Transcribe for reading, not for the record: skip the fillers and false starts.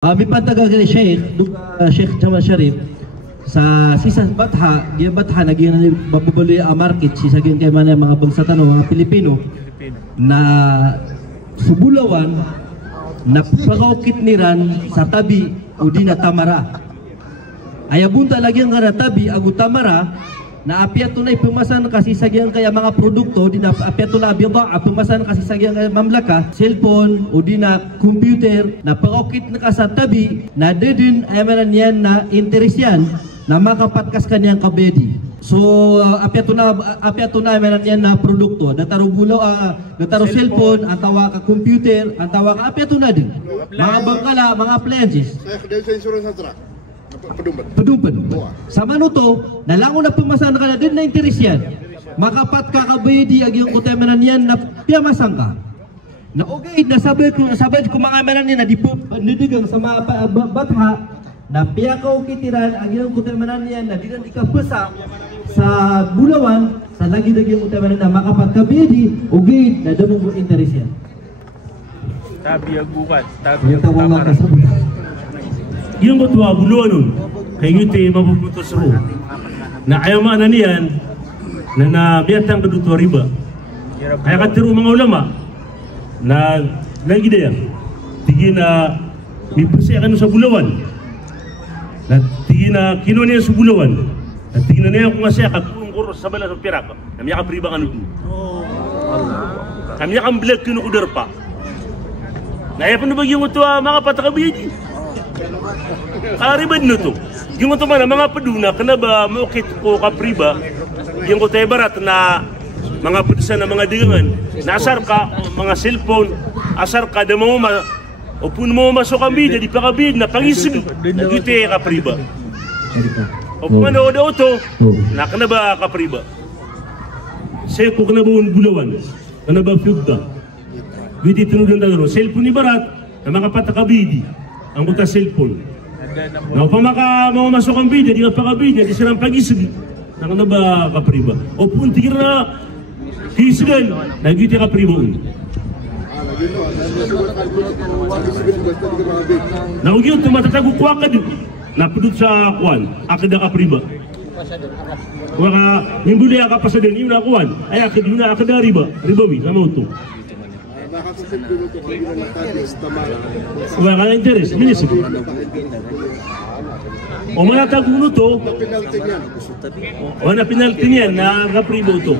May pantaga ni Sheikh Jamal Sharif sa sisa batha, giya batha nagiyan ni mabubuli ang market si sagin kay man mga bangsa tanong mga Pilipino na subulawan na pagokit niran sa tabi o di na tamara. Ayabunta lagi ang tabi agu tamara na apiato na ipumasan kasi sagyan kaya mga produkto di na apiato na bida apumasan kasi sagyan kaya mamlaka cellphone o di na computer na pagokit na ka sa tabi na dedin ay manan yan na interes yan na makapatkas kanyang kabedi. So apiato na ay manan yan na produkto dataro gulaw dataro cellphone ang tawa ka computer ang tawa ka apiato na din mga bangkala mga appliances sa insurance na truck Pedumpen. Sama no to, nalangon na pumasan ka na din na interes yan. Makapat ka kabedi ag yung kutemanan yan na piyamasang ka. Na okay, nasabay ko mga manan yan na di po nidigang sa mga batha na piya ka ukitiran ag yung kutemanan yan na di na ikapasa sa bulawan sa lagi-lagi yung kutemanan na makapat kabedi okay, na damong mo interes yan. Tabi agukat, tabi agukat. Yung kutuwa buluan nun, kaya ngiti mapuputos ro. Na ayaw maana niyan, na nabiyatang kadutuwa riba. Kaya katiro mga ulama, na lagi na yan, tigi na mipusya ka sa bulawan. Na tigi na kinuha niya sa bulawan. Na tigi na niya kung asya katulong kuros sa bala sa pirak. Kamiya ka priba ka nun. Kamiya kang black kinukudar pa. Naya pa na yung kutuwa mga patakabidi. Aribad no to. Yung ito man, mga paduna, kana ba maukit ko kapriba, yung kutay barat na mga putusan na mga digangan, na asar ka, mga cellphone, asar ka, da mo o puno mo masok ang bida, di pa kabid, na pangisip, nagkite kapriba. O kung ano daw to, na kana ba kapriba? Sa'yo ko kana ba bulawan, kana ba fiugda, giti tinudan na cellphone ni barat, na mga patakabidi, ang buta cellphone. Na pa makamasok ang video, di ka pa kabidya, di silang pag-isig. Naka na ba kapriba? O punti ka na hisigan, nagiti kapriba. Na huwag yun, tumatatago kuwa ka din. Napudot sa kuwan, akida kapriba. Kung ka, nimbuli ka pa sa din, yun na kuwan. Ay akida riba, ribawi, sama ito. Wala ka na interes, minisip. O mga tagulo to, o na penalty niyan na kapribo to.